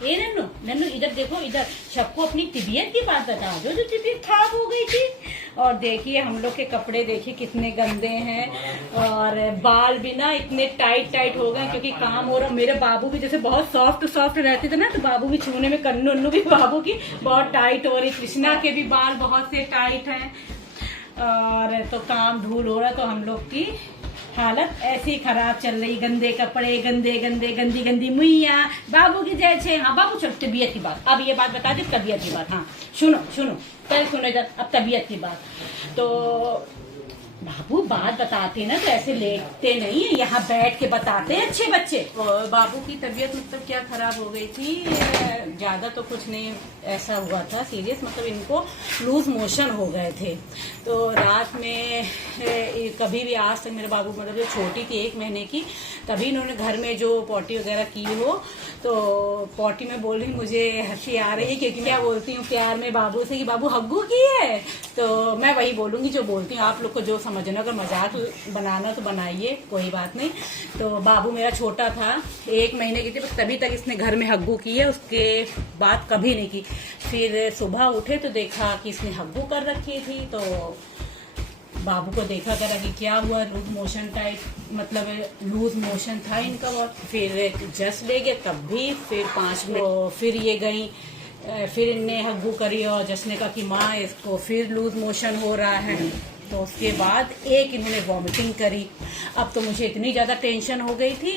ए नन्नू नन्नू इधर देखो, इधर सबको अपनी तबीयत की बात बता दो जो तबीयत खराब हो गई थी। और देखिए हम लोग के कपड़े देखिए कितने गंदे हैं, और बाल भी ना इतने टाइट टाइट हो गए क्योंकि काम हो रहा। मेरे बाबू भी जैसे बहुत सॉफ्ट सॉफ्ट रहते थे ना, तो बाबू भी छूने में, कन्नू उन्नू भी बाबू की बहुत टाइट हो रही। कृष्णा के भी बाल बहुत से टाइट हैं, और तो काम धूल हो रहा, तो हम लोग की हालत ऐसी खराब चल रही। गंदे कपड़े, गंदे गंदे गंदी गंदी मुइया, बाबू की जैसे। हाँ बाबू चलो तबीयत की बात, अब ये बात बता दी तबीयत की बात। हाँ सुनो सुनो, पहले सुनो इधर, अब तबीयत की बात। तो बाबू बात बताते ना तो ऐसे लेटते नहीं है, यहाँ बैठ के बताते हैं अच्छे बच्चे। और बाबू की तबीयत मतलब क्या खराब हो गई थी, ज्यादा तो कुछ नहीं ऐसा हुआ था सीरियस, मतलब इनको लूज मोशन हो गए थे। तो रात में कभी भी, आज तक मेरे बाबू मतलब जो छोटी थी 1 महीने की, तभी इन्होंने घर में जो पॉटी वगैरह की हो, तो पॉटी में बोल रही, मुझे हंसी आ रही है क्योंकि क्या बोलती हूँ प्यार में बाबू से कि बाबू हग्गू की है, तो मैं वही बोलूंगी जो बोलती हूँ। आप लोग को जो समझना, अगर मजाक बनाना तो बनाइए, कोई बात नहीं। तो बाबू मेरा छोटा था, 1 महीने की थी, बस तभी तक इसने घर में हग्गू की है, उसके बाद कभी नहीं की। फिर सुबह उठे तो देखा कि इसने हग्गू कर रखी थी, तो बाबू को देखा करा कि क्या हुआ, लूज मोशन टाइप, मतलब लूज मोशन था इनका बहुत। फिर जस ले गए तब भी, फिर 5 मिनट फिर ये गई, फिर इनने हग्गू करी, और जस ने कहा कि माँ इसको फिर लूज मोशन हो रहा है, तो उसके बाद एक इन्होंने वॉमिटिंग करी। अब तो मुझे इतनी ज्यादा टेंशन हो गई थी।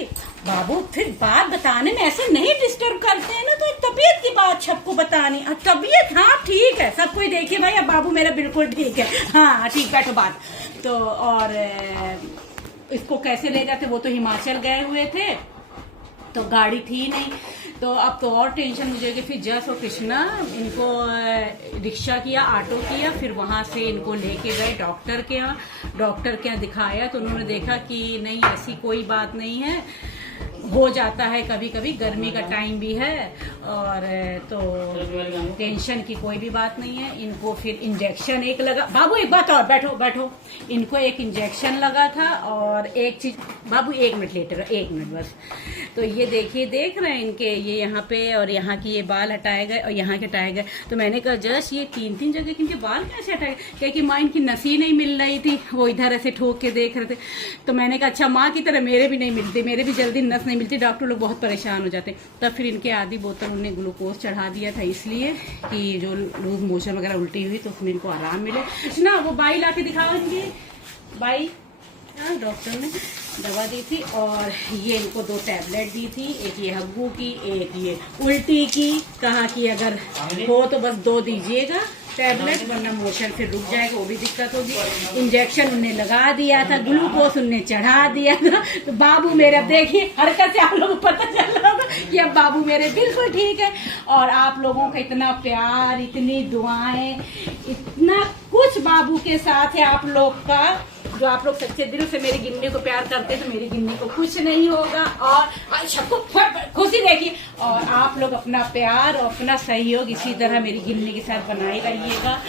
बाबू फिर बात बताने में ऐसे नहीं डिस्टर्ब करते हैं ना, तो तबीयत की बात सबको बतानी। तबीयत हाँ ठीक है, सब कोई देखिए भाई, अब बाबू मेरा बिल्कुल ठीक है। हाँ ठीक, बैठो बात। तो और इसको कैसे ले जाते, वो तो हिमाचल गए हुए थे, तो गाड़ी थी नहीं, तो अब तो और टेंशन मुझे कि फिर जस और कृष्णा इनको रिक्शा किया, ऑटो किया, फिर वहां से इनको लेके गए डॉक्टर के यहाँ। डॉक्टर के यहाँ दिखाया तो उन्होंने देखा कि नहीं ऐसी कोई बात नहीं है, हो जाता है कभी कभी, गर्मी का टाइम भी है, और तो टेंशन की कोई भी बात नहीं है। इनको फिर इंजेक्शन एक लगा। बाबू एक बात और, बैठो बैठो। इनको एक इंजेक्शन लगा था, और एक चीज, बाबू 1 मिनट लेटे रहो, 1 मिनट बस। तो ये देखिए, देख रहे हैं इनके ये यहाँ पे और यहाँ की ये बाल हटाए गए और यहाँ के हटाए गए। तो मैंने कहा जस्ट ये 3 जगह इनके बाल कैसे हटाए गए, क्या कि माँ इनकी नसी नहीं मिल रही थी, वो इधर ऐसे ठोक के देख रहे थे। तो मैंने कहा अच्छा माँ की तरह मेरे भी नहीं मिलती, मेरे भी जल्दी नस नहीं मिलती, डॉक्टर लोग बहुत परेशान हो जाते। तब फिर इनके आधी बोतल उन्होंने ग्लूकोज चढ़ा दिया था, इसलिए कि जो लूज मोशन वगैरह उल्टी हुई तो उसमें इनको आराम मिले ना। वो बाई ला के दिखाओ इनकी बाई। हाँ डॉक्टर ने दवा दी थी, और ये इनको 2 टैबलेट दी थी, एक ये हग्गू की, एक ये उल्टी की। कहा कि अगर हो तो बस 2 दीजिएगा टैबलेट, वरना मोशन फिर रुक जाएगा, वो भी दिक्कत होगी। इंजेक्शन उनने लगा दिया था, ग्लूकोज उनने चढ़ा दिया था। तो बाबू मेरे, अब देखिए हरकत से आप लोगों को पता चल रहा होगा कि अब बाबू मेरे बिल्कुल ठीक है। और आप लोगों का इतना प्यार, इतनी दुआएं, इतना कुछ बाबू के साथ है आप लोग का, जो आप लोग सच्चे दिल से मेरी गिन्नी को प्यार करते तो मेरी गिन्नी को कुछ नहीं होगा। और सबको खुशी देखिए, और आप लोग अपना प्यार और अपना सहयोग इसी तरह मेरी गिन्नी के साथ बनाए रहिएगा।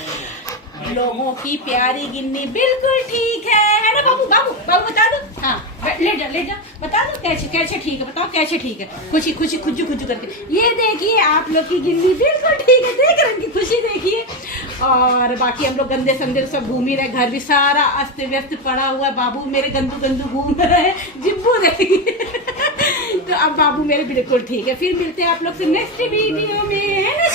लोगों की प्यारी गिन्नी बिल्कुल ठीक है ना बाबू? बाबू बाबू बता दो। हाँ ले जा बता दो कैसे कैसे ठीक है, बताओ कैसे ठीक है। खुशी खुशी खुजू खुजू करके ये देखिए, आप लोग की गिन्नी बिल्कुल ठीक है, देख रहे हैं इनकी खुशी देखिए। और बाकी हम लोग गंदे संदे सब घूम ही रहे, घर भी सारा अस्त व्यस्त पड़ा हुआ है, बाबू मेरे गंदू गंदू घूम रहे हैं, जिब्बू देखिए। तो अब बाबू मेरे बिल्कुल ठीक है। फिर मिलते हैं आप लोग से नेक्स्ट वीडियो में, है ना?